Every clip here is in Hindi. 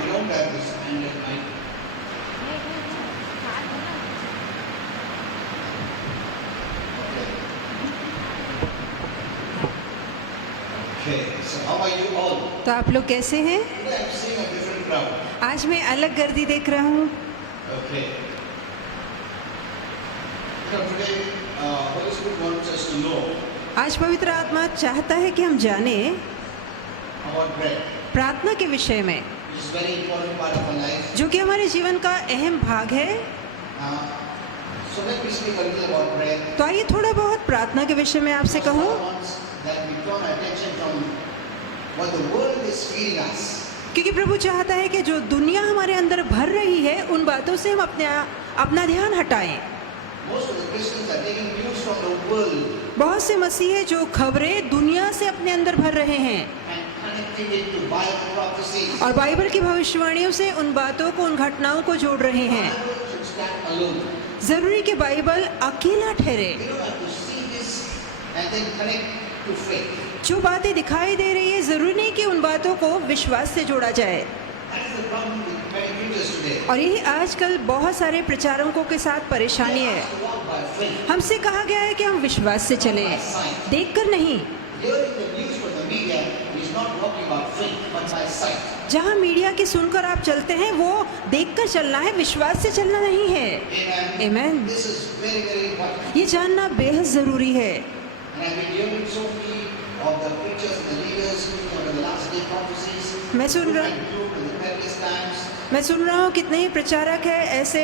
We don't have this standard mic. Okay, so how are you all? तो आप लोग कैसे हैं? Today I'm seeing a different crowd. आज मैं अलग गर्दी देख रहा हूँ। Okay. Today, Holy Spirit wants us to know आज पवित्र आत्मा चाहता है कि हम जाने about prayer, प्रार्थना के विषय में, which is very important part of our life. जो कि हमारे जीवन का अहम भाग है। So let me speak a little about prayer. तो आइए थोड़ा बहुत प्रार्थना के विषय में आपसे कहूँ, God wants that we turn our attention from what the world is feeding us. क्योंकि प्रभु चाहता है कि जो दुनिया हमारे अंदर भर रही है उन बातों से हम अपना ध्यान हटाएं। Most of the Christians are taking news from the world बहुत से मसीह है जो खबरें दुनिया से अपने अंदर भर रहे हैं and connecting it to Bible prophecies. और बाइबल की भविष्यवाणियों से उन बातों को, उन घटनाओं को जोड़ रहे हैं। Bible should stand alone. जरूरी कि बाइबल अकेला ठहरे। We don't have to see this and then connect to faith. जो बातें दिखाई दे रही है जरूरी नहीं कि उन बातों को विश्वास से जोड़ा जाए। That is the problem with many preachers today. और यही आजकल बहुत सारे प्रचारकों के साथ परेशानी They है। have to walk by faith. हमसे कहा गया है कि हम विश्वास से चलें, देखकर नहीं। Hearing the news from the media is not walking by faith but by sight. जहाँ मीडिया की सुनकर आप चलते हैं वो देखकर चलना है, विश्वास से चलना नहीं है। Amen. Amen. This is very, very important. ये जानना बेहद जरूरी है। And I've been hearing so many of the preachers, the leaders, speaking about the last day prophecies. मैं सुन रहा- and gloom in the perilous times. मैं सुन रहा हूँ कितने ही प्रचारक है ऐसे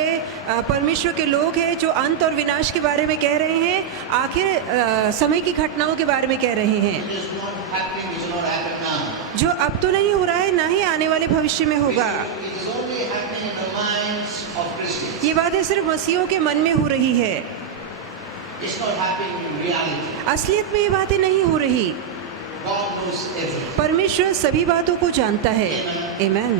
परमेश्वर के लोग हैं जो अंत और विनाश के बारे में कह रहे हैं, आखिर समय की घटनाओं के बारे में कह रहे हैं, It is not happening, it is not happening now. जो अब तो नहीं हो रहा है, ना ही आने वाले भविष्य में होगा। It is only happening in the minds of Christians. ये बातें सिर्फ मसीहों के मन में हो रही है, It's not happening in reality. असलियत में ये बातें नहीं हो रही। God knows everything. परमेश्वर सभी बातों को जानता है। Amen.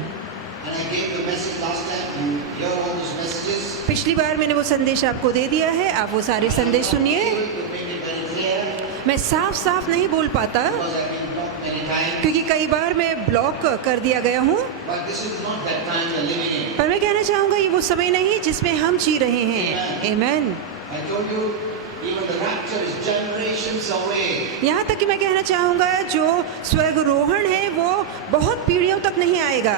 And I gave the message last time. You hear all those messages. पिछली बार मैंने वो संदेश आपको दे दिया है, आप वो सारे संदेश सुनिए। To make it very clear, मैं साफ साफ नहीं बोल पाता because I've been blocked many times. क्योंकि कई बार मैं ब्लॉक कर दिया गया हूँ, But this is not that time we're living in. पर मैं कहना चाहूँगा ये वो समय नहीं जिसमें हम जी रहे हैं। Amen. I told you, even the rapture is generations away. यहाँ तक कि मैं कहना चाहूँगा जो स्वर्गारोहण है वो बहुत पीढ़ियों तक नहीं आएगा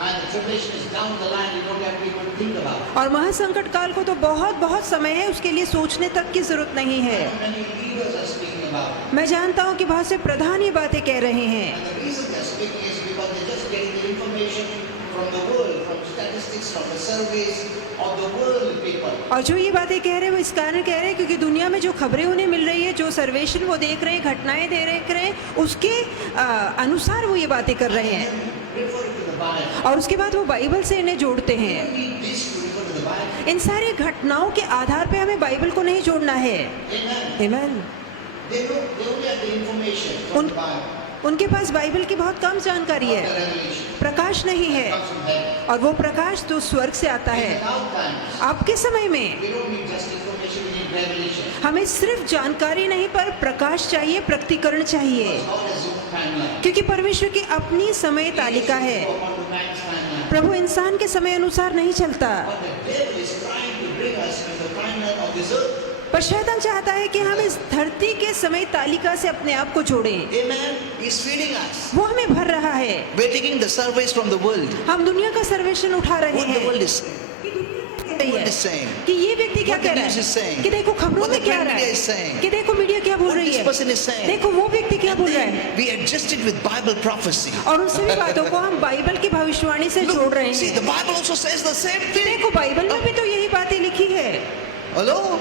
And the tribulation is down the line. You don't have to even think about it. और महासंकट काल को तो बहुत बहुत समय है, उसके लिए सोचने तक की जरूरत नहीं है। Many leaders are speaking about it. मैं जानता हूँ कि बहुत से प्रधान ये बातें कह रहे हैं And the reason they're speaking is because they're just getting the information from the world, from statistics, from the surveys of the world people. और जो ये बातें कह रहे हैं वो इस कारण कह रहे हैं क्योंकि दुनिया में जो खबरें उन्हें मिल रही है, जो सर्वेक्षण वो देख रहे हैं, घटनाएं देख रहे हैं, उसके अनुसार वो ये बातें कर रहे हैं Refer to the Bible. और उसके बाद वो बाइबल से इन्हें जोड़ते You हैं। don't need this to refer to the Bible. इन सारी घटनाओं के आधार पे हमें बाइबल को नहीं जोड़ना है। Amen. Amen. They only have the information from the Bible. उनके पास बाइबल की बहुत कम जानकारी The है, revelation प्रकाश नहीं है, comes from heaven. और वो प्रकाश तो स्वर्ग से आता है। In our times, आपके समय में we don't need just information, we need revelation. हमें सिर्फ जानकारी नहीं पर प्रकाश चाहिए, प्रकटीकरण चाहिए, Because God has his own timeline. क्योंकि परमेश्वर की अपनी समय तालिका है। According to man's timeline. प्रभु इंसान के समय अनुसार नहीं चलता, But the devil is trying to bring us to the timeline of this earth. पर शैतान चाहता है कि हम इस धरती के समय तालिका से अपने आप को जोड़ें। Amen. He's feeding us. वो हमें भर रहा है। We're taking the surveys from the world. हम दुनिया का सर्वेक्षण उठा रहे What the हैं world is saying. कि What is saying. कि ये व्यक्ति क्या What the कह रहा news is है, saying. कि देखो खबरों What में the क्या print रहा media is है, saying. कि देखो मीडिया क्या बोल What रही this है, person is saying. देखो वो व्यक्ति क्या बोल रहा है, We adjust it with Bible prophecy. और उन सभी बातों को हम बाइबल की भविष्यवाणी से जोड़ रहे See, the हैं। Bible also says the same कि thing. देखो बाइबल में भी तो यही बातें लिखी है। Hello?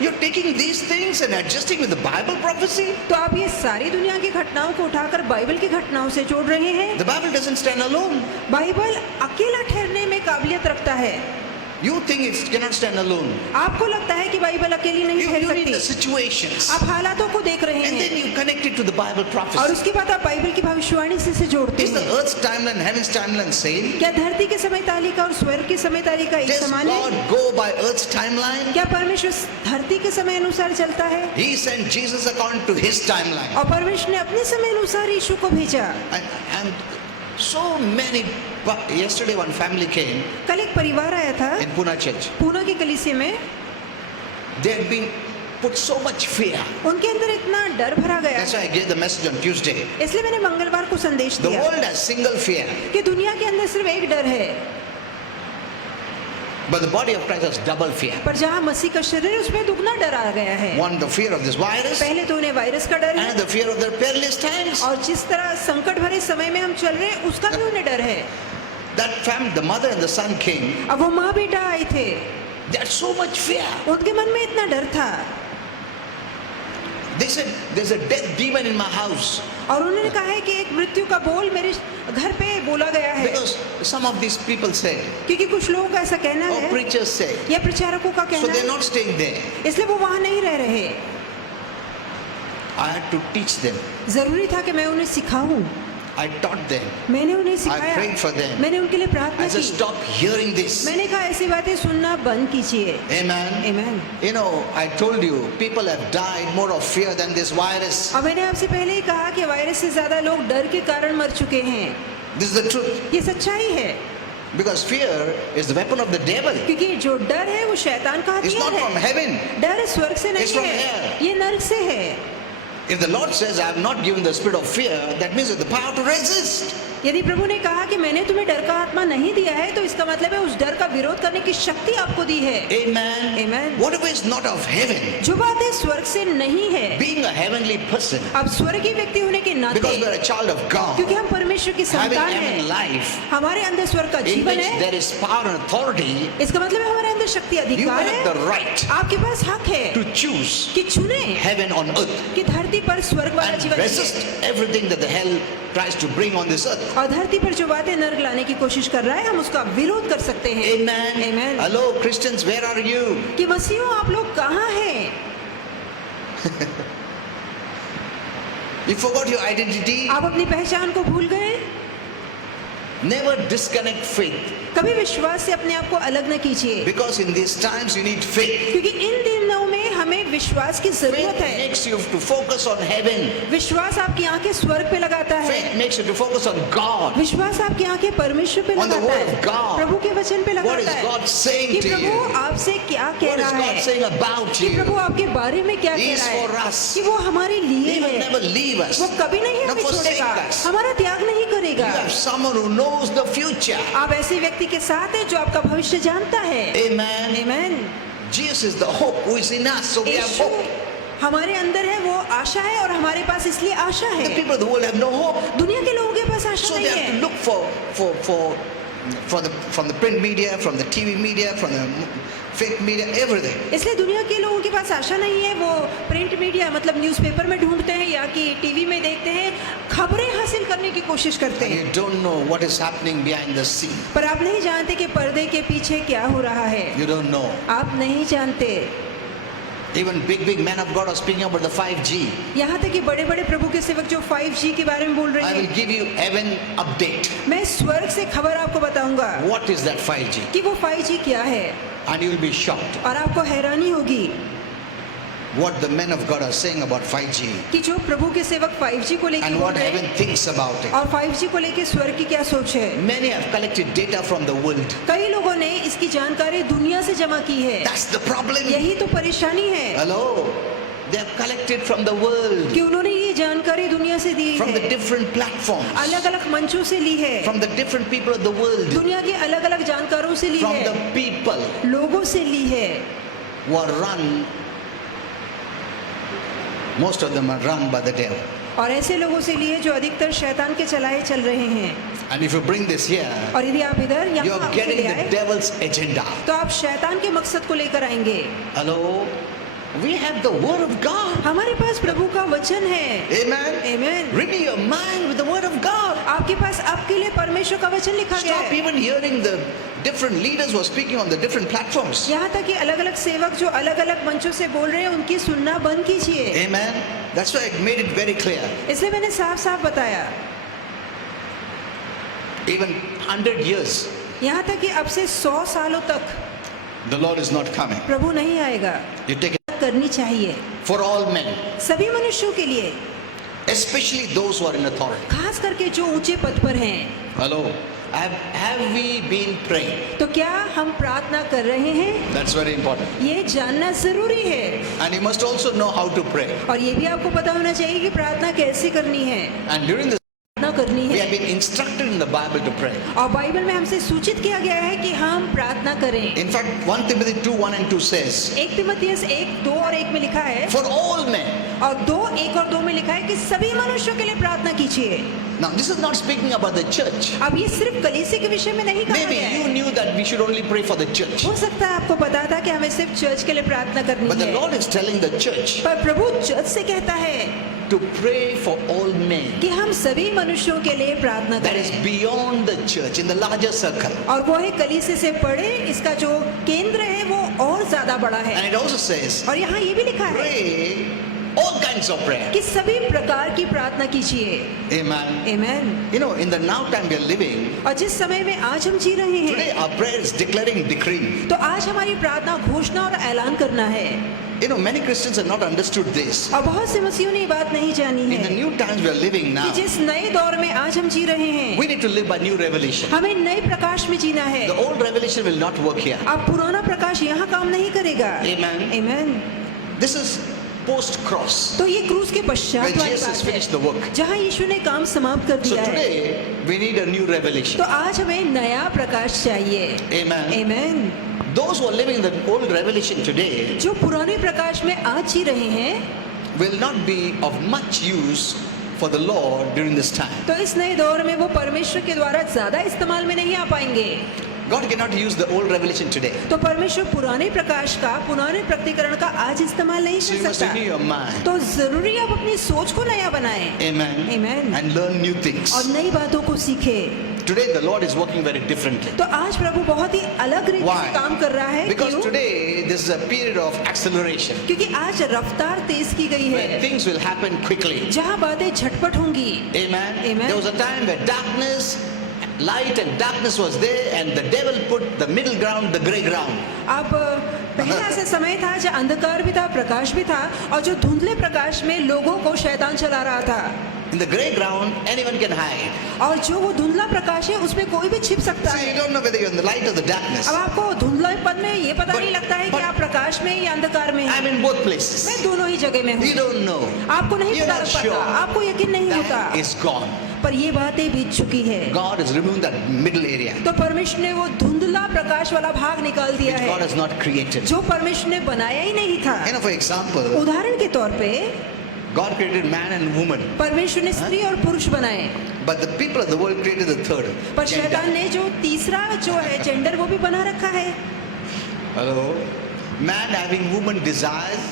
You're taking these things and adjusting with the Bible prophecy? तो आप ये सारी दुनिया की घटनाओं को उठाकर बाइबल की घटनाओं से जोड़ रहे हैं। The Bible doesn't stand alone. Bible अकेला ठहरने में काबिलियत रखता है। You think it cannot stand alone. आपको लगता है कि बाइबल अकेली नहीं ठहर You need the सकती, situations. आप हालातों को देख रहे And then हैं you connect it to the Bible और prophecy. उसके बाद आप बाइबल की भविष्यवाणी से जोड़ते Is the हैं। earth's timeline, heaven's timeline same? क्या धरती के समय तालिका और स्वर्ग की समय तालिका एक Does समान God है? go by earth's timeline? क्या परमेश्वर धरती के समय अनुसार चलता है? He sent Jesus according to his timeline. और परमेश्वर ने अपने समय अनुसार यीशु को भेजा। And So many. Yesterday, one family came कल एक परिवार आया था in Pune Church. पूना की कलीसिया में, They had been put so much fear. उनके अंदर इतना डर भरा गया, That's why I gave the message on Tuesday. इसलिए मैंने मंगलवार को संदेश The दिया world has single fear, कि दुनिया के अंदर सिर्फ एक डर है, but the body of Christ has double fear. पर जहाँ मसीह का शरीर है उसमें दुगना डर आ गया है। One, the fear of this virus, पहले तो उन्हें वायरस का डर है, and the fear of the perilous times. और जिस तरह संकट भरे समय में हम चल रहे हैं उसका भी उन्हें डर है। That family, the mother and the son came. अब वो माँ बेटा आए थे, They had so much fear. उनके मन में इतना डर था, They said, "There's a death demon in my house." और उन्होंने कहा है कि एक मृत्यु का बोल मेरे घर पे बोला गया है, Because some of these people say, क्योंकि कुछ लोगों का ऐसा कहना or है preachers say, या प्रचारकों का so कहना they're है, not staying there. इसलिए वो वहां नहीं रह रहे। I had to teach them. जरूरी था कि मैं उन्हें सिखाऊं, I taught them. मैंने उन्हें I सिखाया, prayed for them. मैंने उनके लिए प्रार्थना I said, की, stop hearing this. मैंने कहा ऐसी बातें सुनना बंद कीजिए। Amen. आमीन। You know, I told you, people have died more of fear than this virus. अब मैंने आपसे पहले ही कहा कि वायरस से ज्यादा लोग डर के कारण मर चुके हैं, This is the truth. ये सच्चाई है, Because fear is the weapon of the devil. क्योंकि जो डर है वो शैतान का It's not हथियार from है। heaven. डर स्वर्ग से It's नहीं from है, hell. ये नरक से है। If the Lord says, I have not given the spirit of fear, that means it's the power to resist. यदि प्रभु ने कहा कि मैंने तुम्हें डर का आत्मा नहीं दिया है, तो इसका मतलब है उस डर का विरोध करने की शक्ति आपको दी है। Amen. Amen. Whatever is not of heaven, जो बातें स्वर्ग से नहीं है, being a heavenly person, अब स्वर्गीय व्यक्ति होने के नाते, because we are a child of God, क्योंकि हम परमेश्वर की having संतान heaven हैं, life, हमारे अंदर स्वर्ग का in जीवन which है, there is power and authority, इसका मतलब है हमारे अंदर शक्ति you अधिकार have है, the right आपके पास हक है to choose कि चुने heaven on earth कि धरती पर स्वर्ग वाला and जीवन resist जिए, everything that the hell tries to bring on this earth. और धरती पर जो बातें नर्क लाने की कोशिश कर रहा है हम उसका विरोध कर सकते हैं। Amen. Amen. Hello, Christians, where are you? कि मसीहों आप लोग कहाँ हैं? You forgot your identity. आप अपनी पहचान को भूल गए। Never disconnect faith, कभी विश्वास से अपने आप को अलग न कीजिए, because in these times you need faith. क्योंकि इन दिनों में हमें विश्वास की Faith जरूरत है। makes you to focus on heaven. विश्वास आपकी आंखें स्वर्ग पे लगाता है, Faith makes you to focus on God. विश्वास आपकी आंखें परमेश्वर पे On the लगाता word of है, God. प्रभु के वचन पे What is लगाता है God saying कि to प्रभु you? आपसे क्या कह What is रहा God है, saying about कि प्रभु you? आपके बारे में क्या He कह is रहा for है, us. कि वो हमारे लिए He will है, never leave us. वो कभी नहीं Nor हमें forsake छोड़ेगा, us. हमारा त्याग नहीं You करेगा। have someone who knows the future. आप ऐसे व्यक्ति के साथ हैं जो आपका भविष्य जानता है। Amen. आमीन। Jesus is the hope who is in us, so we have Yeshu hope. हमारे अंदर है, वो आशा है, और हमारे पास इसलिए आशा The है। people of the world have no hope, दुनिया के लोगों के पास आशा so नहीं they have to है, look from the print media, from the TV media, from the fake media, everything. इसलिए दुनिया के लोगों के पास आशा नहीं है। वो प्रिंट मीडिया मतलब न्यूज़पेपर में ढूंढते हैं या कि टीवी में देखते हैं, खबरें हासिल करने की कोशिश करते And हैं, you don't know what is happening behind the scene. पर आप नहीं जानते कि पर्दे के पीछे क्या हो रहा है, You don't know. आप नहीं जानते। Even big men of God are speaking about the 5G. यहाँ तक कि बड़े बड़े प्रभु के सेवक जो 5G के बारे में बोल रहे I will हैं, give you heaven update. मैं स्वर्ग से खबर आपको बताऊंगा What is that 5G? कि वो 5G क्या है, And you will be shocked और आपको हैरानी होगी what the men of God are saying about 5G कि जो प्रभु के सेवक 5G को लेकर and बोल what रहे heaven हैं, thinks about it. और 5G को लेकर स्वर्ग की क्या सोच है। Many have collected data from the world. कई लोगों ने इसकी जानकारी दुनिया से जमा की है, That's the problem. यही तो परेशानी है Hello. They have collected from the world, कि उन्होंने ये जानकारी दुनिया से दी from the है, different platforms, अलग अलग मंचों से ली है, from the different people of the world, दुनिया के अलग अलग जानकारों से ली from है, the people लोगों से ली है। who are run. Most of them are run by the devil. और ऐसे लोगों से लिए जो अधिकतर शैतान के चलाए चल रहे हैं, And if you bring this here, और यदि आप इधर you यहाँ are से getting ले the आए devil's agenda. तो आप शैतान के मकसद को लेकर आएंगे। Hello? We have the word of God. हमारे पास प्रभु का वचन है। Amen. Amen. Renew your mind with the word of God. आपके पास आपके लिए परमेश्वर का वचन लिखा गया Stop है। even hearing the different leaders who are speaking on the different platforms. यहाँ तक कि अलग अलग सेवक जो अलग अलग मंचों से बोल रहे हैं उनकी सुनना बंद कीजिए। Amen. That's why I made it very clear. इसलिए मैंने साफ साफ बताया, Even 100 years, यहाँ तक कि अब से 100 सालों तक the Lord is not coming. प्रभु नहीं आएगा। You take it करनी चाहिए for all men. सभी मनुष्यों के लिए। especially those who are in authority. खास करके जो ऊंचे पद पर हैं। Hello. Have we been praying? तो क्या हम प्रार्थना कर रहे हैं? That's very important. ये जानना जरूरी है। And you must also know how to pray. और ये भी आपको पता होना चाहिए कि प्रार्थना कैसे करनी है। And during this, प्रार्थना करनी we have है। been instructed in the Bible to pray. और बाइबल में हमसे सूचित किया गया है कि हम प्रार्थना करें। In fact, 1 Timothy 2:1-2 says, 1 तिमुथियुस 1:2 में लिखा है, for all men. और 2:1 में लिखा है कि सभी मनुष्यों के लिए प्रार्थना कीजिए। Now, this is not speaking about the church. अब ये सिर्फ कलीसिया के विषय में नहीं कहा Maybe गया you है। knew that we should only pray for the church. हो सकता है आपको पता था कि हमें सिर्फ चर्च के लिए प्रार्थना करनी But the है, Lord is telling the church पर प्रभु चर्च से कहता है to pray for all men. कि हम सभी मनुष्यों के लिए प्रार्थना That is करें। beyond the church, in the larger circle. और वो है कलीसिया से पढ़े, इसका जो केंद्र है वो और ज्यादा बड़ा है। And it also says, और यहाँ ये भी लिखा है pray all kinds of prayer. कि सभी प्रकार की प्रार्थना कीजिए। Amen. Amen. You know, in the now time we are living, और जिस समय में आज हम जी रहे हैं, today our prayer is declaring decree. तो आज हमारी प्रार्थना घोषणा और ऐलान करना है। You know, many Christians have not understood this. और बहुत से मसीहों ने ये बात नहीं जानी In the है new times we are living now, कि जिस नए दौर में आज हम जी रहे हैं, we need to live by new revelation. हमें नए प्रकाश में जीना है। The old revelation will not work here. अब पुराना प्रकाश यहाँ काम नहीं करेगा। Amen. Amen. This is post-cross, तो ये क्रूस के पश्चात where वाली Jesus बात finished the है, work. जहाँ यीशु ने काम समाप्त कर So दिया है। today we need a new revelation. तो आज हमें नया प्रकाश चाहिए। Amen. Amen. Those who are living in the old revelation today जो पुराने प्रकाश में आज जी रहे हैं, will not be of much use for the Lord during this time. तो इस नए दौर में वो परमेश्वर के द्वारा ज्यादा इस्तेमाल में नहीं आ पाएंगे। God cannot use the old revelation today. तो परमेश्वर पुराने प्रकाश का, पुराने प्रतीकरण का आज इस्तेमाल नहीं So you कर must सकता। renew your mind. तो जरूरी आप अपनी सोच को नया बनाएं। Amen. Amen. And learn new things. और नई बातों को सीखे। Today the Lord is working very differently. तो आज प्रभु बहुत ही अलग रीति Why? से काम कर रहा है। Because क्यों? today this is a period of acceleration. क्योंकि आज रफ्तार तेज की गई Where है, things will happen quickly. जहाँ बातें झटपट होंगी। Amen. Amen. There was a time where darkness, light and darkness was there, and the devil put the middle ground, the grey ground. अब पहले ऐसा समय था जब अंधकार भी था, प्रकाश भी था, और जो धुंधले प्रकाश में लोगों को शैतान चला रहा था। In the grey ground, anyone can hide. और जो वो धुंधला प्रकाश है उसमें कोई भी छिप सकता So you है। don't know whether you're in the light or the darkness. अब आपको धुंधलापन में ये पता But- नहीं लगता है कि but- आप प्रकाश में या अंधकार में I'm हैं। in both places. मैं दोनों ही जगह में You हूँ। don't know. आपको नहीं You're पता not पता, sure. आपको यकीन नहीं होता, That is gone. पर ये बातें बीत चुकी है। God is removing that middle area, तो परमेश्वर ने वो धुंधला प्रकाश वाला भाग निकाल दिया which है, God has not created. जो परमेश्वर ने बनाया ही नहीं था। You know, for example, उदाहरण के तौर पे God created man and woman, परमेश्वर ने स्त्री और पुरुष बनाए, but the people of the world created the third. पर gender. शैतान ने जो तीसरा जो है जेंडर वो भी बना रखा है। Hello? Man having woman desires,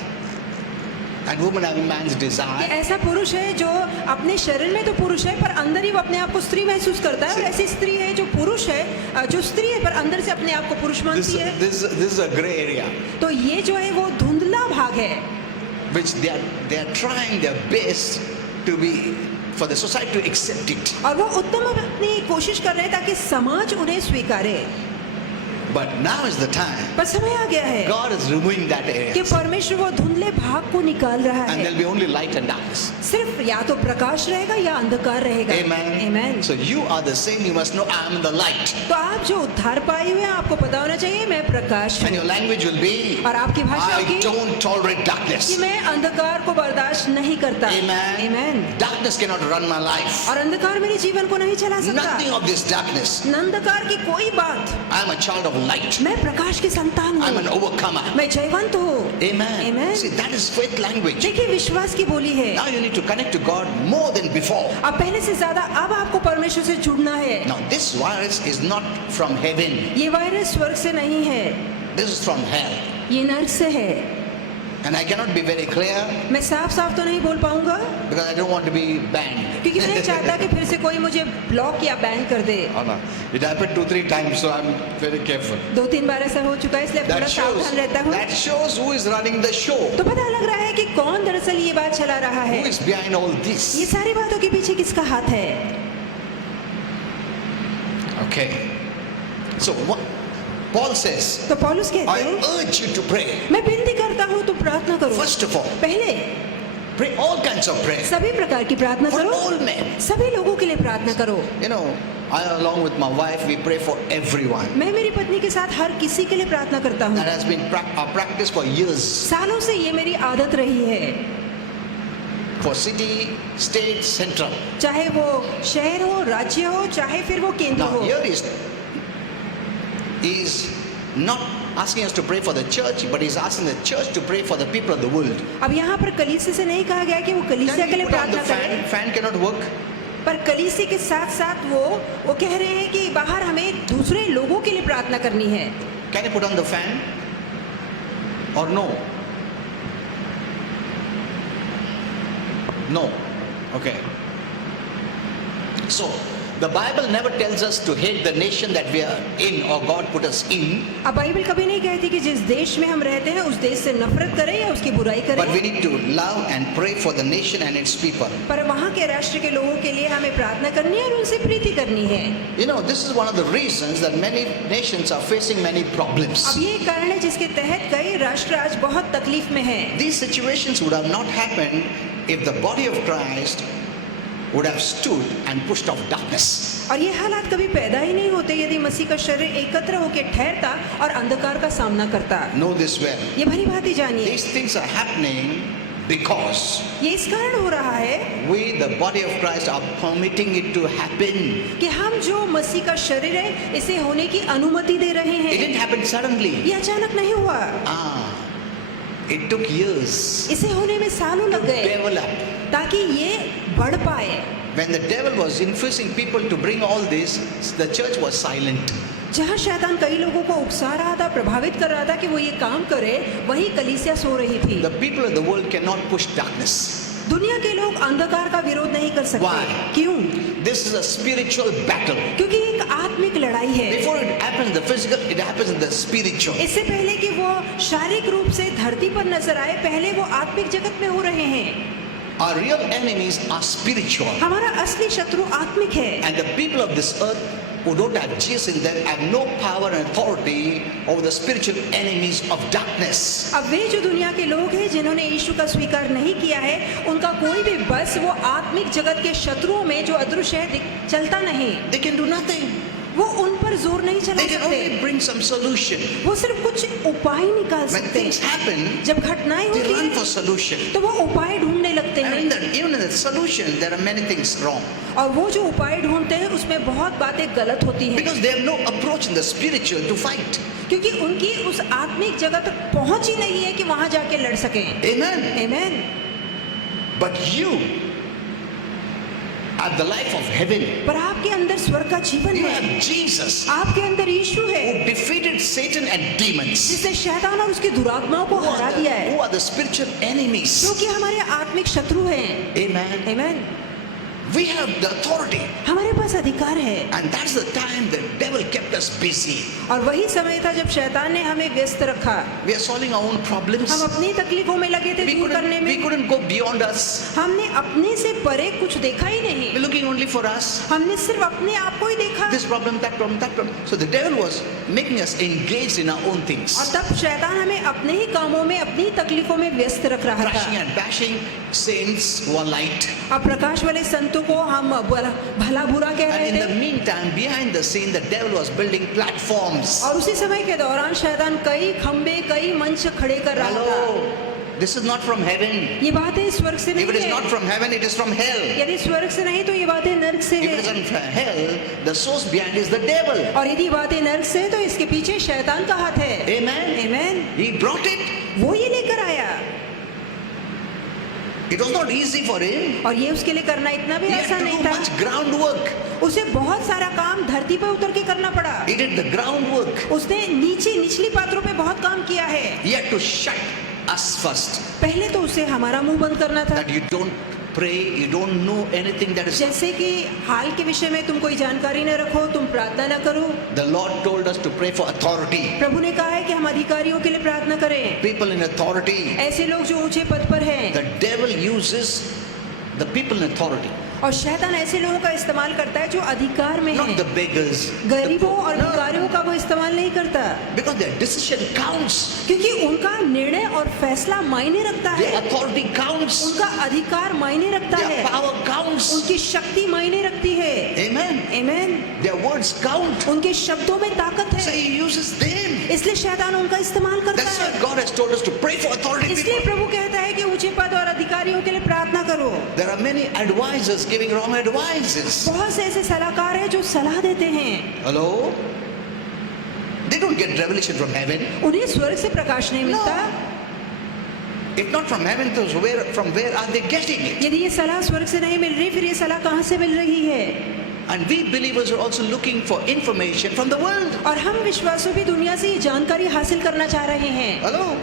and woman having man's कि desire. ऐसा पुरुष है जो अपने शरीर में तो पुरुष है पर अंदर ही वो अपने आप को स्त्री महसूस करता है, और ऐसी स्त्री है जो पुरुष है, जो स्त्री है पर अंदर से अपने आप को पुरुष This, मानती है। this is a gray area, तो ये जो है वो धुंधला भाग है, which they are trying their best to be, for the society to accept it. और वो उत्तम अपनी कोशिश कर रहे हैं ताकि समाज उन्हें स्वीकारे। But now is the time. पर समय आ गया है God is removing that कि area, परमेश्वर वो धुंधले भाग को निकाल रहा and है। there'll be only light and darkness. सिर्फ या तो प्रकाश रहेगा या अंधकार रहेगा। Amen. Amen. So you are the same. You must know I am the light, तो आप जो उद्धार पाए हुए हैं आपको पता होना चाहिए मैं प्रकाश and हूँ, your language will be, और आपकी भाषा I होगी don't tolerate कि darkness. मैं अंधकार को बर्दाश्त नहीं करता। Amen. Amen. Darkness cannot run my life. और अंधकार मेरे जीवन को नहीं चला Nothing सकता। of this darkness. अंधकार की कोई बात, I am a child of light. मैं प्रकाश की संतान I'm an हूँ, overcomer. मैं जयवंत हूँ। Amen. Amen. See, that is faith language. देखिए विश्वास की बोली है। Now you need to connect to God more than before. अब पहले से ज्यादा अब आपको परमेश्वर से जुड़ना है। Now this virus is not from heaven. ये वायरस स्वर्ग से नहीं है, This is from hell. ये नर्क से है। And I cannot be very clear मैं साफ साफ तो नहीं बोल पाऊंगा because I don't want to be banned. क्योंकि मैं नहीं चाहता कि फिर से कोई मुझे ब्लॉक या बैन कर दे। Oh, no. It happened 2-3 times, so I'm very careful. 2-3 बार ऐसा हो चुका है, इसलिए थोड़ा सावधान रहता हूँ। that shows who is running the show. तो पता लग रहा है कि कौन दरअसल ये बात चला रहा है। Who is behind all ये this? सारी बातों के पीछे किसका हाथ है? Okay. So what Paul says, तो पौलुस कहते I हैं urge you to pray. मैं विनती करता हूँ तुम प्रार्थना करो। First of all, पहले Pray all kinds of prayer. सभी प्रकार की प्रार्थना For करो, all men. सभी लोगों के लिए प्रार्थना करो। You know, I along with my wife, we pray for everyone. मैं मेरी पत्नी के साथ हर किसी के लिए प्रार्थना करता हूँ। That has been our practice for years. सालों से ये मेरी आदत रही है, For city, state, central. चाहे वो शहर हो, राज्य हो, चाहे फिर वो केंद्र Now हो। here is not asking us to pray for the church, but he's asking the church to pray for the people of the world. अब यहाँ पर कलीसिया से नहीं कहा गया कि वो कलीसिया Can के we लिए put on the प्रार्थना करें, fan? Fan cannot work. पर कलीसिया के साथ साथ वो कह रहे हैं कि बाहर हमें दूसरे लोगों के लिए प्रार्थना करनी है। Can you put on the fan? Or no? No. Okay. So, the Bible never tells us to hate the nation that we are in or God put us in. अब बाइबल कभी नहीं कहती कि जिस देश में हम रहते हैं उस देश से नफरत करें या उसकी बुराई But करें, we need to love and pray for the nation and its people. पर वहाँ के राष्ट्र के लोगों के लिए हमें प्रार्थना करनी है और उनसे प्रीति करनी है। You know, this is one of the reasons that many nations are facing many problems. अब ये एक कारण है जिसके तहत कई राष्ट्र आज बहुत तकलीफ में हैं। These situations would have not happened if the body of Christ would have stood and pushed off darkness. और ये हालात कभी पैदा ही नहीं होते यदि मसीह का शरीर एकत्र होकर ठहरता और अंधकार का सामना करता। Know this well. ये भली भांति जानिए, These things are happening because ये इस कारण हो रहा है we, the body of Christ, are permitting it to happen. कि हम जो मसीह का शरीर है इसे होने की अनुमति दे रहे It didn't हैं। happen suddenly. ये अचानक नहीं हुआ, It took years इसे होने में सालों to लग गए develop. ताकि ये बढ़ पाए। When the devil was influencing people to bring all this, the church was silent. जहाँ शैतान कई लोगों को उकसा रहा था, प्रभावित कर रहा था कि वो ये काम करे, वही कलीसिया सो रही थी। The people of the world cannot push darkness. दुनिया के लोग अंधकार का विरोध नहीं कर सकते। Why? क्यों? This is a spiritual battle. क्योंकि एक आत्मिक लड़ाई है। Before it happens in the physical, it happens in the spiritual. इससे पहले कि वो शारीरिक रूप से धरती पर नजर आए, पहले वो आत्मिक जगत में हो रहे हैं। Our real enemies are spiritual. हमारा असली शत्रु आत्मिक है। And the people of this earth who don't have Jesus in them have no power and authority over the spiritual enemies of darkness. अब वे जो दुनिया के लोग हैं जिन्होंने यीशु का स्वीकार नहीं किया है, उनका कोई भी बस वो आत्मिक जगत के शत्रुओं में जो अदृश्य है चलता नहीं। They can do nothing. वो उन पर जोर नहीं चला They can सकते। only bring some solution. वो सिर्फ कुछ उपाय निकाल When सकते things हैं। happen, जब घटनाएं they होती run for हैं solution. तो वो उपाय ढूंढने लगते And हैं, even in the solution, there are many things wrong. और वो जो उपाय ढूंढते हैं उसमें बहुत बातें गलत होती हैं, Because they have no approach in the spiritual to fight. क्योंकि उनकी उस आत्मिक जगत तक पहुंच ही नहीं है कि वहां जाके लड़ सकें। Amen. Amen. But you have the life of heaven. पर आपके अंदर स्वर्ग का जीवन You है, have Jesus आपके अंदर यीशु है who defeated Satan and demons. जिसने शैतान और उसकी दुरात्माओं को हरा दिया है, Who are the spiritual enemies? जो कि हमारे आत्मिक शत्रु हैं। Amen. Amen. We have the authority. हमारे पास अधिकार है, And that's the time the devil kept us busy. और वही समय था जब शैतान ने हमें व्यस्त रखा। We are solving our own problems. हम अपनी तकलीफों में लगे थे दूर करने We में। couldn't go beyond us. हमने अपने से परे कुछ देखा ही नहीं, We're looking only for us. हमने सिर्फ अपने आप को ही देखा। This problem, that problem, that problem. So the devil was making us engaged in our own things. और तब शैतान हमें अपने ही कामों में, अपनी तकलीफों में व्यस्त रख रहा Crashing था। and bashing saints who are light. अब प्रकाश वाले संतों को हम भला बुरा कह And रहे in the थे, meantime, behind the scene, the devil was building platforms. और उसी समय के दौरान शैतान कई खंबे, कई मंच खड़े कर रहा था। Hello. This is not from heaven. ये बातें स्वर्ग से If नहीं it is है, not from heaven, it is from hell. यदि स्वर्ग से नहीं तो ये बातें नर्क से If it is है, from hell, the source behind is the devil. और यदि बातें नर्क से है तो इसके पीछे शैतान का हाथ है। Amen. Amen. He brought it. वो ये लेकर आया, It was not easy for him. और ये उसके लिए करना इतना भी He आसान had to नहीं do था। much groundwork. उसे बहुत सारा काम धरती पर उतर के करना पड़ा। He did the groundwork. उसने निचली पात्रों पे बहुत काम किया है। He had to shut us first. पहले तो उसे हमारा मुंह बंद करना था, That you don't pray, you don't know anything that is. जैसे कि हाल के विषय में तुम कोई जानकारी न रखो, तुम प्रार्थना न करो। The Lord told us to pray for authority. प्रभु ने कहा है कि हम अधिकारियों के लिए प्रार्थना करें, People in authority. ऐसे लोग जो ऊंचे पद पर हैं। The devil uses the people in authority. और शैतान ऐसे लोगों का इस्तेमाल करता है जो अधिकार में not हैं। the beggars. गरीबों और No. भिखारियों का वो इस्तेमाल नहीं करता, Because their decision counts, क्योंकि उनका निर्णय और फैसला मायने रखता their है, authority counts, उनका अधिकार मायने रखता their है, power counts. उनकी शक्ति मायने रखती है। Amen. आमीन। Their words count. उनके शब्दों में ताकत So है, he uses them. इसलिए शैतान उनका इस्तेमाल करता That's है। why God has told us to pray for authority इसलिए people. प्रभु कहता है कि ऊंचे पद और अधिकारियों के लिए प्रार्थना करो। There are many advisors giving wrong advices. बहुत से ऐसे सलाहकार हैं जो सलाह देते हैं, Hello? They don't get revelation from heaven. उन्हें स्वर्ग से प्रकाश नहीं मिलता। If not from heaven, then from where are they getting it? यदि ये सलाह स्वर्ग से नहीं मिल रही, फिर ये सलाह कहाँ से मिल रही है? And we believers are also looking for information from the world. और हम विश्वासों भी दुनिया से ये जानकारी हासिल करना चाह रहे हैं। Hello?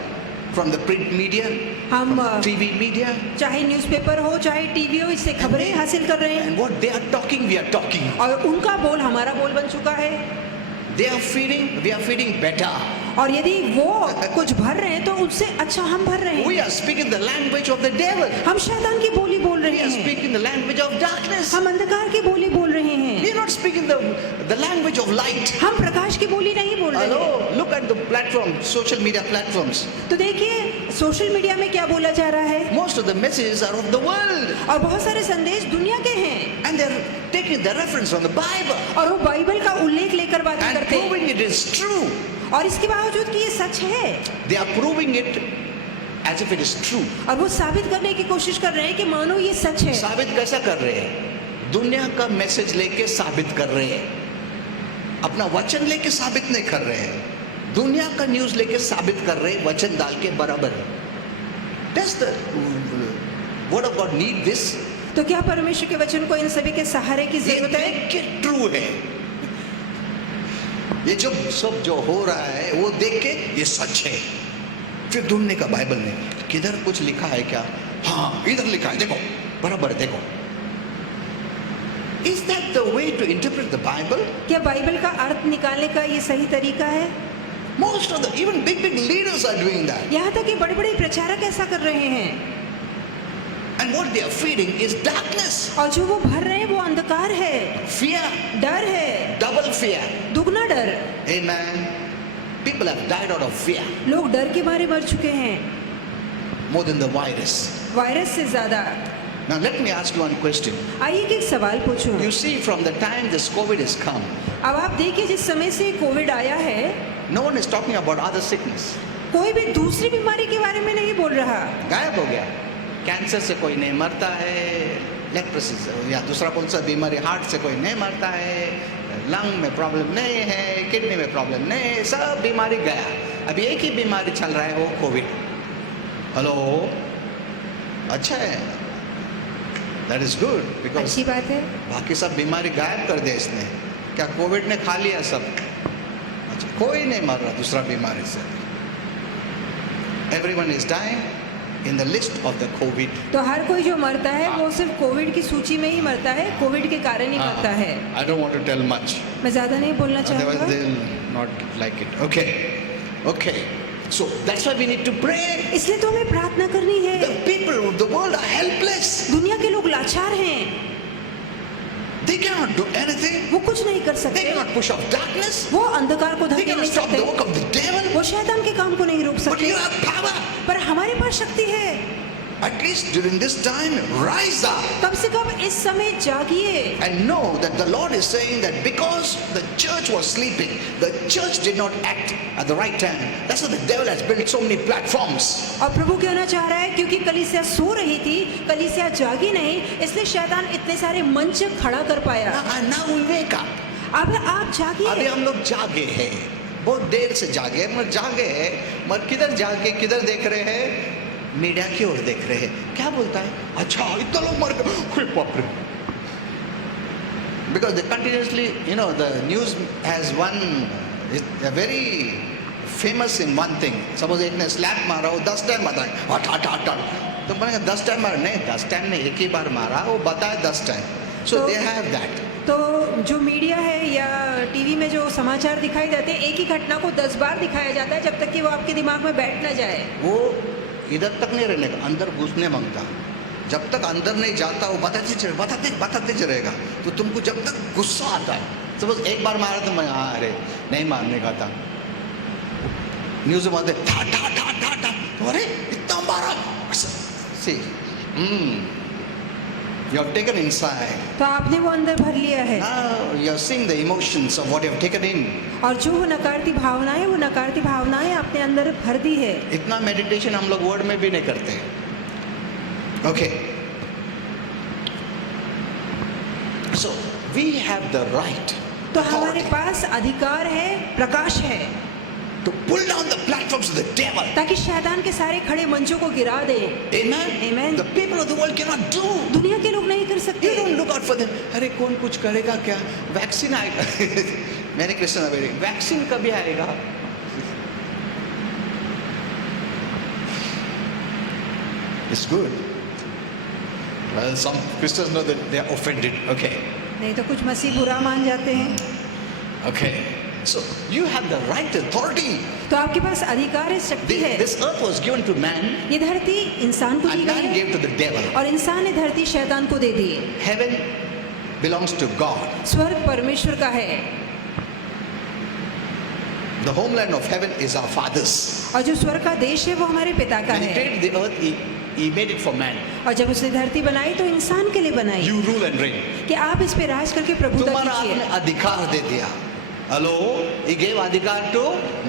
From the print media, हम TV media. चाहे न्यूज़पेपर हो चाहे टीवी हो, इससे खबरें हासिल कर रहे हैं And what they are talking, we are talking. और उनका बोल हमारा बोल बन चुका है। They are feeding, we are feeding better. और यदि वो कुछ भर रहे हैं तो उससे अच्छा हम भर रहे We हैं। are speaking the language of the devil. हम शैतान की बोली बोल We रहे are हैं, speaking the language of darkness. हम अंधकार की बोली बोल रहे We हैं, are not speaking the language of light. हम प्रकाश की बोली नहीं बोल रहे हैं। Hello? Look at the platform, social media platforms. तो देखिए सोशल मीडिया में क्या बोला जा रहा है, Most of the messages are of the world. और बहुत सारे संदेश दुनिया के हैं And they're taking the reference from the Bible. और वो बाइबल का उल्लेख लेकर बातें And करते हैं, proving it is true. और इसके बावजूद कि ये सच है, They are proving it as if it is true. और वो साबित करने की कोशिश कर रहे हैं कि मानो ये सच है। साबित कैसा कर रहे हैं? दुनिया का मैसेज लेके साबित कर रहे हैं, अपना वचन लेके साबित नहीं कर रहे हैं। दुनिया का न्यूज लेके साबित कर रहे हैं, वचन डाल के बराबर है। Does the word of God need this? तो क्या परमेश्वर के वचन को इन सभी के सहारे की ये जरूरत है? देख के ट्रू है, ये जो सब जो हो रहा है वो देख के ये सच है। फिर ढूंढने का बाइबल में किधर कुछ लिखा है क्या? हाँ, इधर लिखा है, देखो बराबर है, देखो। Is that the way to interpret the Bible? क्या बाइबल का अर्थ निकालने का ये सही तरीका है? Most of the even big leaders are doing that. यहाँ तक कि बड़े बड़े प्रचारक ऐसा कर रहे हैं, And what they are feeding is darkness, और जो वो भर रहे हैं वो अंधकार है, fear, डर है, double fear. दुगना डर। Amen. People have died out of fear लोग डर के मारे मर चुके हैं, more than the virus. Virus से ज्यादा। Now let me ask you one question. आइए कि एक सवाल पूछूं। You see, from the time this COVID has come, अब आप देखिए जिस समय से कोविड आया है, no one is talking about other sickness. कोई भी दूसरी बीमारी के बारे में नहीं बोल रहा। गायब हो गया। कैंसर से कोई नहीं मरता है, लेप्रोसी से या दूसरा कौन सा बीमारी, हार्ट से कोई नहीं मरता है, लंग में प्रॉब्लम नहीं है, किडनी में प्रॉब्लम नहीं है, सब बीमारी गया। अभी एक ही बीमारी चल रहा है, वो कोविड। हेलो, अच्छा है, दैट इज गुड, बिकॉज अच्छी बात है। बाकी सब बीमारी गायब कर दिया इसने। क्या कोविड ने खा लिया सब? अच्छा, कोई नहीं मर रहा दूसरा बीमारी से। Everyone is dying in the list of the COVID. तो हर कोई जो मरता है वो सिर्फ कोविड की सूची में ही मरता है, कोविड के कारण ही मरता है। I don't want to tell much, मैं ज्यादा नहीं बोलना otherwise चाहूंगा, they'll not like it. Okay, so that's why we need to pray. इसलिए तो हमें प्रार्थना करनी है। The people of the world are helpless. दुनिया के लोग लाचार हैं, They cannot do anything. वो कुछ नहीं कर They सकते, cannot push off darkness. वो अंधकार को They धकेल cannot नहीं stop the सकते, work of the devil. वो शैतान के काम को नहीं रोक But सकते, you have power. पर हमारे पास शक्ति है। At least during this time, rise up कम से कम इस समय जागिए and know that the Lord is saying that because the church was sleeping, the church did not act at the right time. That's why the devil has built so many platforms. और प्रभु कहना चाह रहा है क्योंकि कलीसिया सो रही थी, कलीसिया जागी नहीं, इसलिए शैतान इतने सारे मंच खड़ा कर पाया। And now we wake up. अब आप अभी जागिए। हम लोग जागे हैं, बहुत देर से जागे, मगर जागे हैं, मगर किधर जागे, किधर देख रहे हैं? मीडिया की ओर देख रहे हैं। क्या बोलता है? अच्छा, इतना लोग मर गए, कोई बाप रे। Because they continuously, you know, the news has one, is very famous in one thing. Suppose एक ने स्लैप मारा, वो 10 टाइम बताए, हट हट हट हट, तो मैंने 10 टाइम मारा, नहीं 10 टाइम नहीं, एक ही बार मारा, वो बताए 10 टाइम। So तो- they have that. तो जो मीडिया है या टीवी में जो समाचार दिखाई जाते हैं, एक ही घटना को 10 बार दिखाया जाता है जब तक कि वो आपके दिमाग में बैठ ना जाए। वो इधर तक नहीं रहने का, अंदर घुसने मांगता। जब तक अंदर नहीं जाता वो बताते रहेगा। तो तुमको जब तक गुस्सा आता है, सपोज एक बार मारा तो मैं अरे नहीं मारने का था, न्यूज में बोलते ठा ठा ठा ठा ठा, तो अरे इतना मारा, सी you have taken inside. तो आपने वो अंदर भर लिया है। Now you are seeing the emotions of what you have taken in. और जो वो नकारती भावनाएं आपने अंदर भर दी है। इतना मेडिटेशन हम लोग वर्ड में भी नहीं करते। Okay. So we have the right. तो हमारे पास अधिकार है, प्रकाश है, to pull down the platforms of the devil. ताकि शैतान के सारे खड़े मंचों को गिरा दे। Amen. Amen. The people of the world cannot do. दुनिया के लोग नहीं कर सकते। You don't look out for them. अरे कौन कुछ करेगा क्या? वैक्सीन आएगा। मैंने क्रिश्चियन अवेरी वैक्सीन कभी आएगा? It's good. Well, some Christians know that they are offended. Okay. नहीं तो कुछ मसीह बुरा मान जाते हैं। Okay. So you have the right authority. तो आपके पास अधिकार है, शक्ति है। This earth was given to man. ये धरती इंसान को दी And गई man है gave to the devil. और इंसान ने धरती शैतान को दे दी। Heaven belongs to God. स्वर्ग परमेश्वर का है The homeland of heaven is our Father's. और जो स्वर्ग का देश है वो हमारे पिता का When He है। created the earth, He made it for man. और जब उसने धरती बनाई तो इंसान के लिए बनाई You rule and reign. कि आप इस पे राज करके प्रभुता तुम्हारा आपने कीजिए। अधिकार दे दिया। Hello, He gave अधिकार to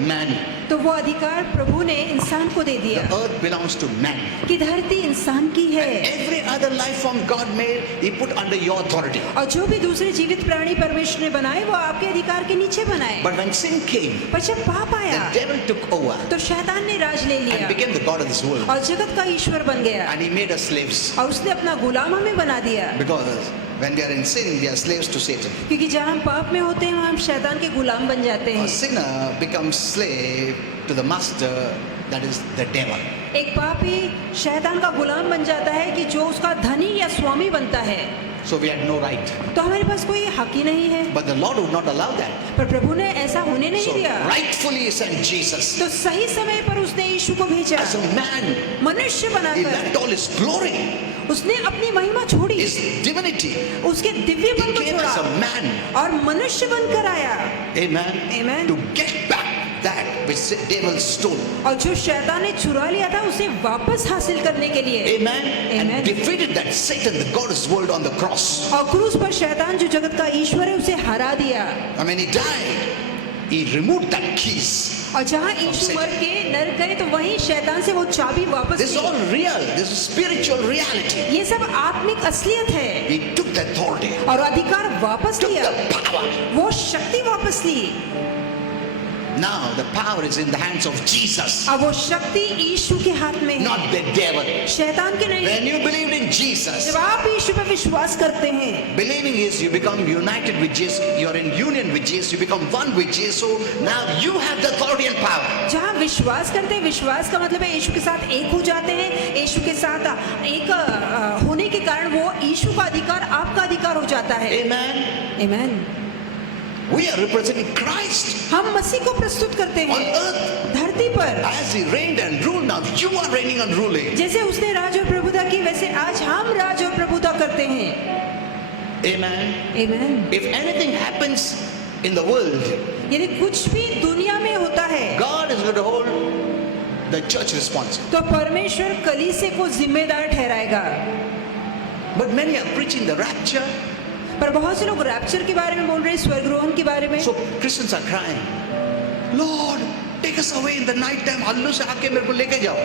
man. तो वो अधिकार प्रभु ने इंसान को दे दिया The earth belongs to man. कि धरती इंसान की है Every other life form God made, He put under your authority. और जो भी दूसरे जीवित प्राणी परमेश्वर ने बनाए वो आपके अधिकार के नीचे बनाए। But when sin came, पर जब पाप the आया devil took over तो शैतान ने राज ले and लिया became the God of this world. और जगत का ईश्वर बन गया And He made us slaves. और उसने अपना गुलाम हमें बना दिया। Because when we are in sin, we are slaves to Satan. क्योंकि जहाँ हम पाप में होते हैं वहाँ हम शैतान के गुलाम बन जाते A हैं। sinner becomes slave to the master, that is the devil. एक पापी शैतान का गुलाम बन जाता है कि जो उसका धनी या स्वामी बनता है। So we had no right. तो हमारे पास कोई हक ही नहीं है। But the Lord would not allow that. पर प्रभु ने ऐसा होने नहीं So दिया। rightfully He sent Jesus. तो सही समय पर उसने यीशु को भेजा As a man, मनुष्य He बनाकर। left all His glory, उसने अपनी महिमा छोड़ी, His divinity. उसके दिव्य He बन को came as छोड़ा a man. और मनुष्य बनकर आया। Amen. Amen. To get back that which the devil stole. और जो शैतान ने चुरा लिया था उसे वापस हासिल करने के लिए। Amen. Amen. And defeated that Satan, the God of this world, on the cross. और क्रूस पर शैतान जो जगत का ईश्वर है उसे हरा दिया। And when He died, He removed that keys. और जहाँ यीशु मर के नरक गए तो वहीं शैतान से वो चाबी वापस This is all Lee. real. This is spiritual reality. ये सब आत्मिक असलियत है He took the authority, और अधिकार वापस took लिया, the power. वो शक्ति वापस ली। Now the power is in the hands of Jesus, अब वो शक्ति यीशु के हाथ में है, not the devil. शैतान के नहीं। When you believed in Jesus, जब आप यीशु पर विश्वास करते हैं, believing is you become united with Jesus. You are in union with Jesus. You become one with Jesus. So now you have the authority and power. जहाँ विश्वास करते हैं, विश्वास का मतलब है यीशु के साथ एक हो जाते हैं। यीशु के साथ एक होने के कारण वो यीशु का अधिकार आपका अधिकार हो जाता है। Amen. आमीन। We are representing Christ हम मसीह को प्रस्तुत करते on हैं earth. धरती पर। As He reigned and ruled, now you are reigning and ruling. जैसे उसने राज और प्रभुता की वैसे आज हम राज और प्रभुता करते हैं। Amen. आमीन। If anything happens in the world, यदि कुछ भी दुनिया में होता है God is going to hold the church responsible. तो परमेश्वर कलीसिया को जिम्मेदार ठहराएगा। But many are preaching the rapture. पर बहुत से लोग रैप्चर के बारे में बोल रहे हैं, स्वर्गरोहण के बारे में। So Christians are crying, Lord, take us away in the night time. हल्लू से आके मेरे को लेके जाओ.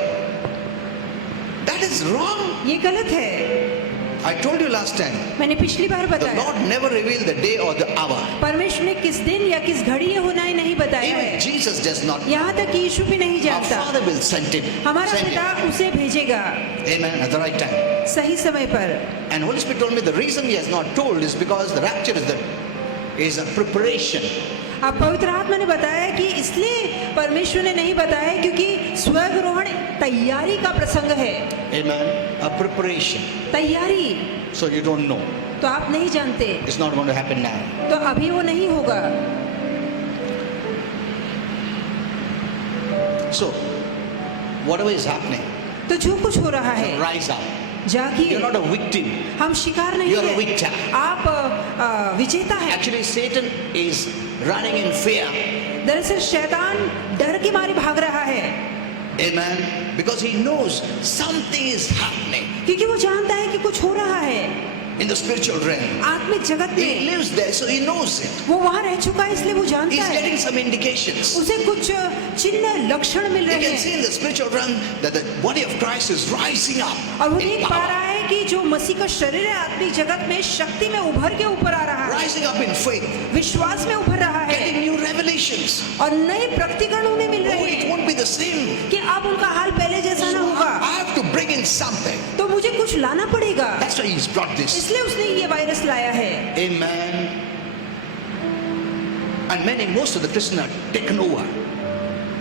That is wrong. ये गलत है। I told you last time, मैंने पिछली बार the बताया Lord never revealed the day or the hour. परमेश्वर ने किस दिन या किस घड़ी ये होना है नहीं बताया Even है। Jesus does not. यहाँ तक कि यीशु भी नहीं Our जानता। Father will send him. हमारा Send पिता him. उसे भेजेगा Amen. At the right time. सही समय पर। And Holy Spirit told me the reason He has not told is because the rapture is a preparation. अब पवित्र आत्मा ने बताया कि इसलिए परमेश्वर ने नहीं बताया क्योंकि स्वर्गरोहण तैयारी का प्रसंग है। Amen. A preparation. तैयारी So you don't know. तो आप नहीं जानते, It's not going to happen now. तो अभी वो नहीं होगा। So whatever is happening, तो जो कुछ हो रहा है rise up. जागिए। You're not a victim. हम शिकार नहीं You're a है, victor. आप विजेता हैं। Actually, Satan is running in fear. दरअसल शैतान डर के मारे भाग रहा है, Amen. Because he knows something is happening क्योंकि वो जानता है कि कुछ हो रहा है in the spiritual realm. आत्मिक जगत He में। lives there, so he knows it. वो वहां रह चुका है, इसलिए वो जानता He's है। getting some indications. उसे कुछ चिन्ह लक्षण मिल He रहे can see हैं in the spiritual realm that the body of Christ is rising up और वो in देख पा power, रहा है कि जो मसीह का शरीर है आत्मिक जगत में शक्ति में उभर के ऊपर आ रहा है, rising up in faith, विश्वास में उभर रहा है getting new revelations. और नए प्रकटीकरण उन्हें मिल Oh, रहे it हैं won't be the same. कि अब उनका हाल पहले जैसा ना So होगा, I have to bring in something. तो मुझे कुछ लाना पड़ेगा। That's why he's brought this. इसलिए उसने ये वायरस लाया है। Amen. And most of the Christians are taken over.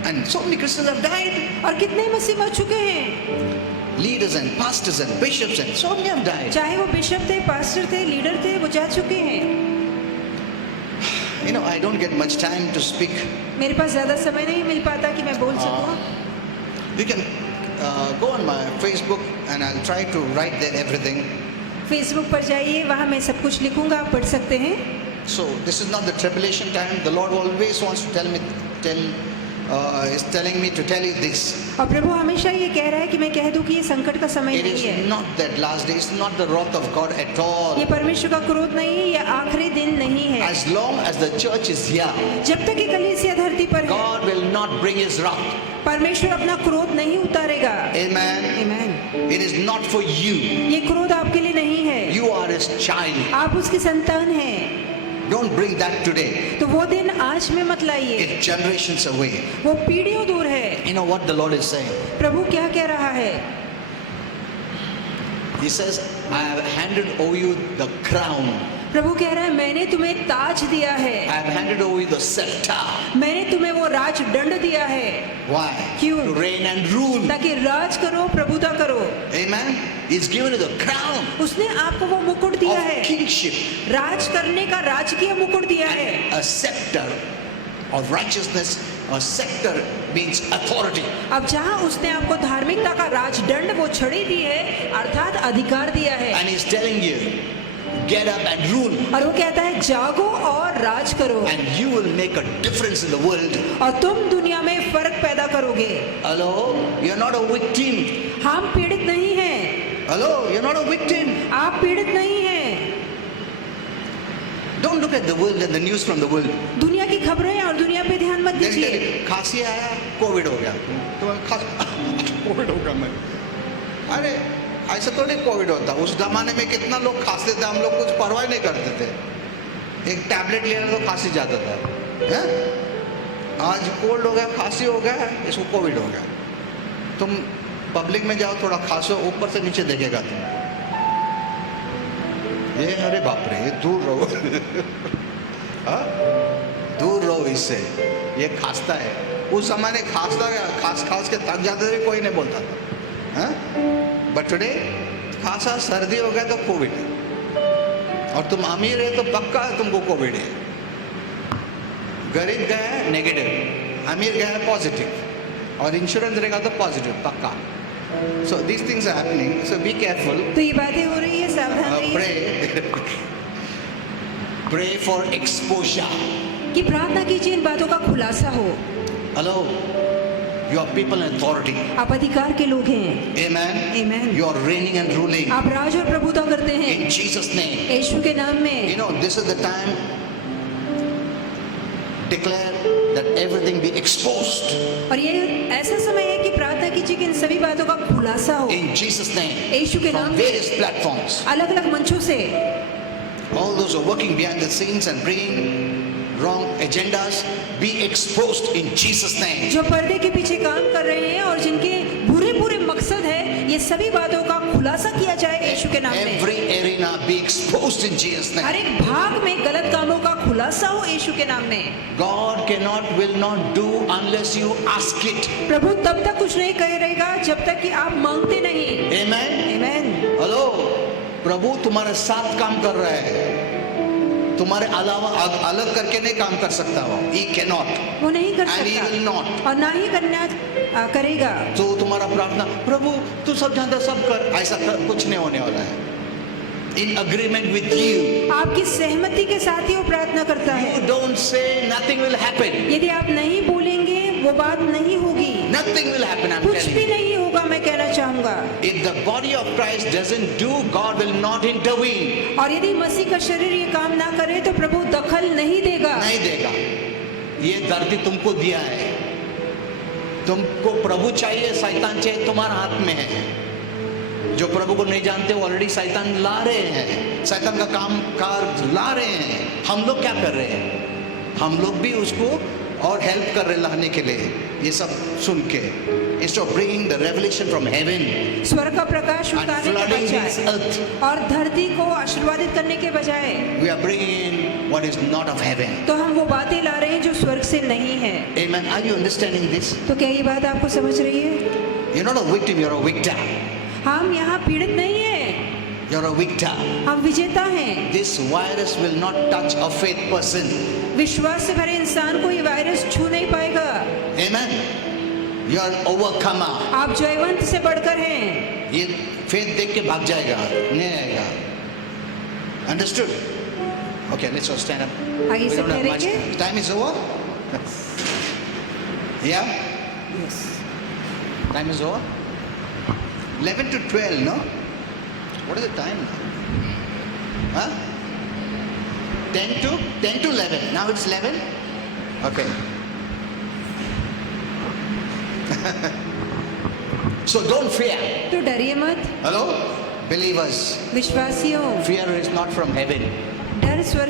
And so many Christians have died. और कितने मसीह मर चुके हैं, Leaders and pastors and bishops and so many have died. चाहे वो बिशप थे, पास्टर थे, लीडर थे, वो जा चुके हैं। You know, I don't get much time to speak. मेरे पास ज्यादा समय नहीं मिल पाता कि मैं बोल सकूं। You can go on my Facebook and I'll try to write there everything. Facebook पर जाइए, वहाँ मैं सब कुछ लिखूंगा, आप पढ़ सकते हैं। So this is not the tribulation time. The Lord always wants to is telling me to tell you this. और प्रभु हमेशा ये कह रहा है कि मैं कह दूं कि ये संकट का समय It नहीं is है, not that last day. It's not the wrath of God at all. ये परमेश्वर का क्रोध नहीं है, ये आखिरी दिन नहीं है। As long as the church is here, जब तक ये कलीसिया धरती पर है, God will not bring His wrath. परमेश्वर अपना क्रोध नहीं उतारेगा। Amen. आमीन। It is not for you. ये क्रोध आपके लिए नहीं है, You are His child. आप उसकी संतान हैं। Don't bring that today. तो वो दिन आज में मत लाइए, It's generations away. वो पीढ़ियों दूर है। You know what the Lord is saying? प्रभु क्या कह रहा है? He says, I have handed over you the crown. प्रभु कह रहा है मैंने तुम्हें ताज दिया है, I have handed over you the scepter. मैंने तुम्हें वो राज दंड दिया है। Why? क्यों? To reign and rule. ताकि राज करो, प्रभुता करो। Amen. He's given you the crown उसने आपको वो मुकुट दिया of है, kingship राज करने का राजकीय मुकुट दिया है। and a scepter of righteousness. A scepter means authority. अब जहाँ उसने आपको धार्मिकता का राजदंड वो छड़ी दी है, अर्थात अधिकार दिया है, And He's telling you, get up and rule. और वो कहता है जागो और राज करो, And you will make a difference in the world. और तुम दुनिया में फर्क पैदा करोगे। Hello? You're not a victim. हम पीड़ित नहीं हैं, Hello? You're not a victim. आप पीड़ित नहीं हैं। Don't look at the world and the news from the world. दुनिया की खबरें और दुनिया पे ध्यान मत They'll tell दीजिए। you, खांसी आया, कोविड हो गया। तो कोविड हो गया मैं। अरे ऐसा तो नहीं कोविड होता। उस जमाने में कितना लोग खांसते थे, हम लोग कुछ परवाह नहीं करते थे। एक टैबलेट लेना तो खांसी जाता था, हैं? आज कोल्ड हो गया, खांसी हो गया, इसको कोविड हो गया। तुम पब्लिक में जाओ, थोड़ा खांसो, ऊपर से नीचे देखेगा तुम, ये अरे बाप रे, ये दूर रहो। हाँ? दूर रहो इससे, ये खांसता है। उस जमाने खांस के थक जाते थे, कोई नहीं बोलता था। हाँ? बट टुडे खांसा सर्दी हो गया तो कोविड है, और तुम अमीर है तो पक्का तुमको कोविड है। गरीब गया है नेगेटिव, अमीर गया है पॉजिटिव, और इंश्योरेंस रहेगा तो पॉजिटिव पक्का। So these things are happening, so be careful. तो ये बातें हो रही है, सावधान रहिए। Pray for exposure. कि प्रार्थना कीजिए इन बातों का खुलासा हो। Hello, you are people in authority. आप अधिकार के लोग हैं। Amen. Amen. You are reigning and ruling आप राज और प्रभुता करते हैं इन जीसस नेम। यीशु के नाम में। You know, this is the time, declare that everything be exposed और ये ऐसा समय है कि प्रार्थना कीजिए कि इन सभी बातों का खुलासा हो in Jesus' name यीशु के नाम from में। various platforms. अलग अलग मंचों से All those who are working behind the scenes and bringing wrong agendas be exposed in Jesus' name. जो पर्दे के पीछे काम कर रहे हैं और जिनके बुरे बुरे मकसद है, ये सभी बातों का खुलासा किया जाए यीशु के नाम में। Every arena be exposed in Jesus' her name. एक भाग में गलत कामों का खुलासा हो यीशु के नाम में। God will not do unless you ask it. प्रभु तब तक कुछ नहीं करेगा जब तक कि आप मांगते नहीं। Amen. आमीन। हेलो, प्रभु तुम्हारे साथ काम कर रहा है। तुम्हारे अलावा अलग करके नहीं काम कर सकता वो. He cannot. वो नहीं कर And he will सकता not. और ना ही करना करेगा. तो तुम्हारा प्रार्थना, प्रभु तू सब जानता सब कर, ऐसा कुछ नहीं होने वाला है. In agreement with you. आपकी सहमति के साथ ही वो प्रार्थना करता है. You don't say, nothing will happen. यदि आप नहीं बोलेंगे वो बात नहीं होगी. Nothing will happen, I'm कुछ telling भी you. नहीं होगा, मैं कहना चाहूंगा. If the body of Christ doesn't do, God will not intervene. और यदि मसीह का शरीर ये काम ना करे तो प्रभु दखल नहीं देगा. नहीं देगा. ये धरती तुमको दिया है. तुमको प्रभु चाहिए, शैतान चाहिए, तुम्हारा हाथ में है. जो प्रभु को नहीं जानते वो ऑलरेडी शैतान ला रहे हैं, शैतान का काम कार ला रहे हैं. हम लोग क्या कर रहे हैं? हम लोग भी उसको और हेल्प कर रहे हैं लाने के लिए. ये सब सुन के instead of bringing the revelation from heaven स्वर्ग का प्रकाश and उतारने के flooding this बजाय earth, और धरती को आशीर्वादित करने के बजाय we are bringing in what is not of heaven. तो हम वो बातें ला रहे हैं जो स्वर्ग से नहीं है. Amen. Are you understanding this? तो क्या ये बात आपको समझ रही है? You're not a victim, you're a victor. हम यहाँ पीड़ित नहीं है, You're a victor. हम विजेता हैं. This virus will not touch a faith person. विश्वास से भरे इंसान को ये वायरस छू नहीं पाएगा. Amen. You're an overcomer. आप जयवंत से बढ़कर हैं. ये faith देख के भाग जाएगा, नहीं आएगा. Understood? Okay, let's all stand up. आइए We सब don't have much ठहरेंगे. time. Is over? Yeah? Yes. Time is over? 11 to 12, no? What is the time now? Huh? 10 to 11. Now it's 11? Okay. So don't fear. तो डरिए मत. Hello? Believers. विश्वासियों, Fear is not from heaven. डर स्वर्ग